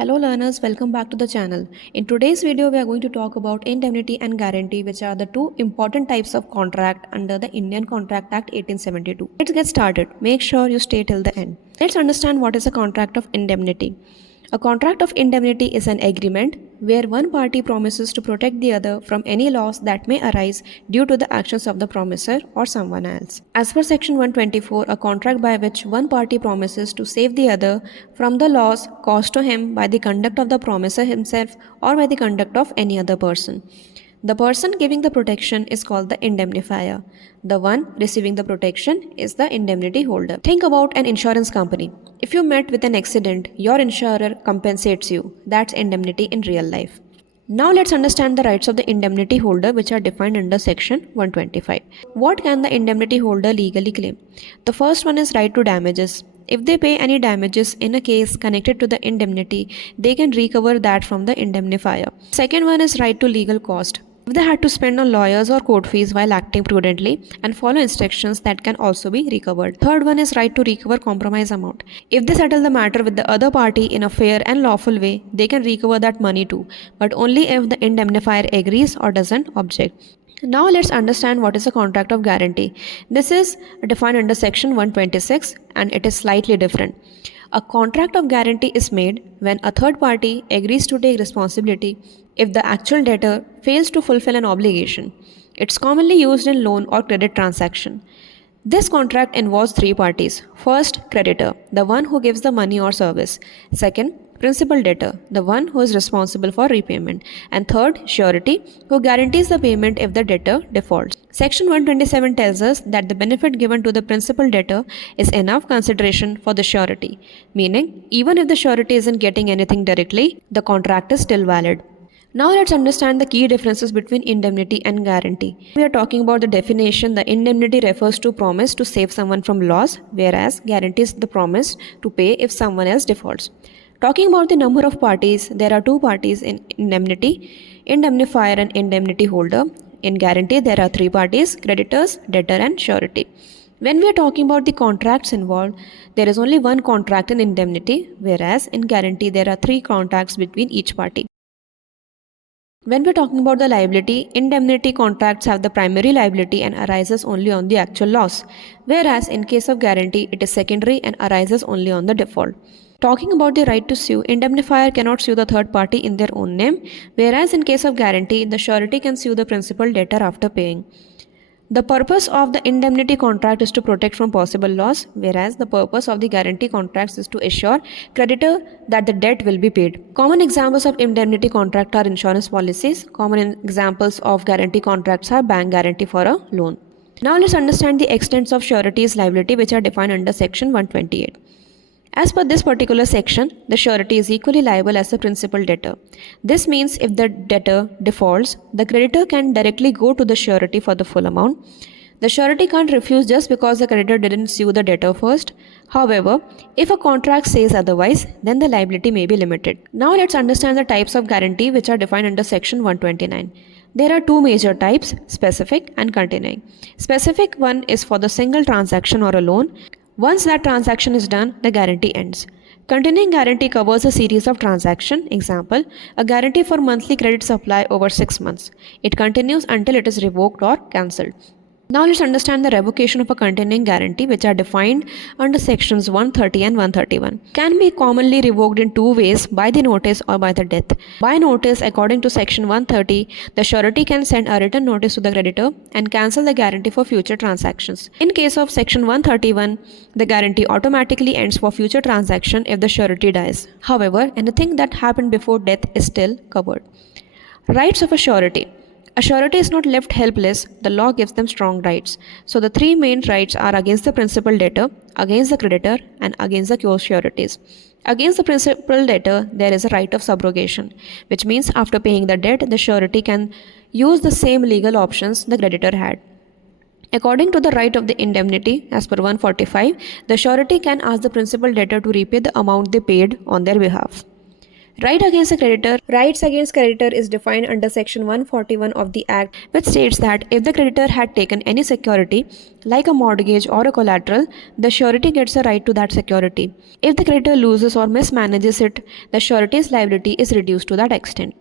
Hello learners, welcome back to the channel. In today's video, we are going to talk about indemnity and guarantee, which are the two important types of contract under the Indian Contract Act 1872. Let's get started. Make sure you stay till the end. Let's understand what is a contract of indemnity. A contract of indemnity is an agreement where one party promises to protect the other from any loss that may arise due to the actions of the promisor or someone else. As per section 124, a contract by which one party promises to save the other from the loss caused to him by the conduct of the promisor himself or by the conduct of any other person. The person giving the protection is called the indemnifier. The one receiving the protection is the indemnity holder. Think about an insurance company. If you met with an accident, your insurer compensates you. That's indemnity in real life. Now let's understand the rights of the indemnity holder, which are defined under section 125. What can the indemnity holder legally claim? The first one is right to damages. If they pay any damages in a case connected to the indemnity, they can recover that from the indemnifier. Second one is right to legal cost. If they had to spend on lawyers or court fees while acting prudently and follow instructions, that can also be recovered. Third one is right to recover compromise amount. If they settle the matter with the other party in a fair and lawful way, they can recover that money too, but only if the indemnifier agrees or doesn't object. Now let's understand what is a contract of guarantee. This is defined under section 126 and it is slightly different. A contract of guarantee is made when a third party agrees to take responsibility if the actual debtor fails to fulfill an obligation. It's commonly used in loan or credit transaction. This contract involves three parties. First, creditor, the one who gives the money or service. Second, principal debtor, the one who is responsible for repayment. And third, surety, who guarantees the payment if the debtor defaults. Section 127 tells us that the benefit given to the principal debtor is enough consideration for the surety, meaning even if the surety isn't getting anything directly, the contract is still valid. Now let's understand the key differences between indemnity and guarantee. We are talking about the definition. The indemnity refers to promise to save someone from loss, whereas guarantee is the promise to pay if someone else defaults. Talking about the number of parties, there are two parties in indemnity, indemnifier and indemnity holder. In guarantee, there are three parties, creditors, debtor and surety. When we are talking about the contracts involved, there is only one contract in indemnity, whereas in guarantee, there are three contracts between each party. When we're talking about the liability, indemnity contracts have the primary liability and arises only on the actual loss, whereas in case of guarantee, it is secondary and arises only on the default. Talking about the right to sue, indemnifier cannot sue the third party in their own name, whereas in case of guarantee, the surety can sue the principal debtor after paying. The purpose of the indemnity contract is to protect from possible loss, whereas the purpose of the guarantee contracts is to assure creditor that the debt will be paid. Common examples of indemnity contract are insurance policies. Common examples of guarantee contracts are bank guarantee for a loan. Now let's understand the extents of surety's liability, which are defined under section 128. As per this particular section, the surety is equally liable as the principal debtor. This means if the debtor defaults, the creditor can directly go to the surety for the full amount. The surety can't refuse just because the creditor didn't sue the debtor first. However, if a contract says otherwise, then the liability may be limited. Now let's understand the types of guarantee which are defined under section 129. There are two major types, specific and continuing. Specific one is for the single transaction or a loan. Once that transaction is done, the guarantee ends. Continuing guarantee covers a series of transactions. Example, a guarantee for monthly credit supply over 6 months. It continues until it is revoked or cancelled. Now let's understand the revocation of a continuing guarantee, which are defined under sections 130 and 131. Can be commonly revoked in two ways, by the notice or by the death. By notice, according to section 130, the surety can send a written notice to the creditor and cancel the guarantee for future transactions. In case of section 131, the guarantee automatically ends for future transaction if the surety dies. However, anything that happened before death is still covered. Rights of a surety. A surety is not left helpless, the law gives them strong rights. So the three main rights are against the principal debtor, against the creditor, and against the co-sureties. Against the principal debtor, there is a right of subrogation, which means after paying the debt, the surety can use the same legal options the creditor had. According to the right of the indemnity, as per 145, the surety can ask the principal debtor to repay the amount they paid on their behalf. Right against a creditor. Rights against creditor is defined under Section 141 of the Act, which states that if the creditor had taken any security, like a mortgage or a collateral, the surety gets a right to that security. If the creditor loses or mismanages it, the surety's liability is reduced to that extent.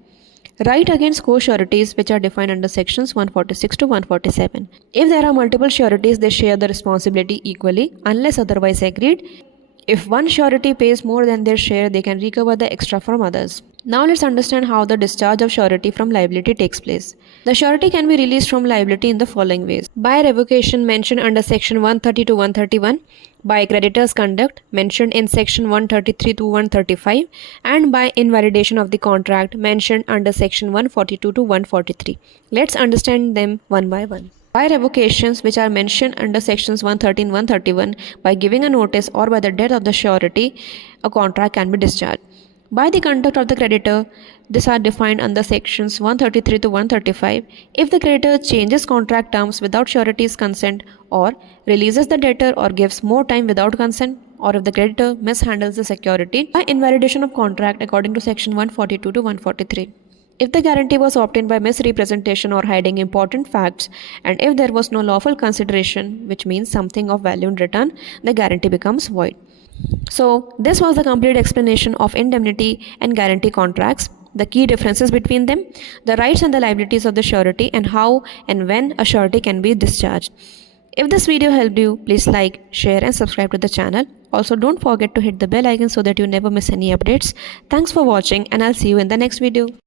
Right against co-sureties, which are defined under sections 146 to 147. If there are multiple sureties, they share the responsibility equally unless otherwise agreed. If one surety pays more than their share, they can recover the extra from others. Now let's understand how the discharge of surety from liability takes place. The surety can be released from liability in the following ways: by revocation mentioned under section 130 to 131, by creditor's conduct mentioned in section 133 to 135, and by invalidation of the contract mentioned under section 142 to 143. Let's understand them one by one. By revocations, which are mentioned under sections 113 131, by giving a notice or by the death of the surety, a contract can be discharged. By the conduct of the creditor, these are defined under sections 133 to 135. If the creditor changes contract terms without surety's consent, or releases the debtor or gives more time without consent, or if the creditor mishandles the security. By invalidation of contract according to section 142 to 143. If the guarantee was obtained by misrepresentation or hiding important facts, and if there was no lawful consideration, which means something of value in return, the guarantee becomes void. So, this was the complete explanation of indemnity and guarantee contracts, the key differences between them, the rights and the liabilities of the surety, and how and when a surety can be discharged. If this video helped you, please like, share, and subscribe to the channel. Also, don't forget to hit the bell icon so that you never miss any updates. Thanks for watching, and I'll see you in the next video.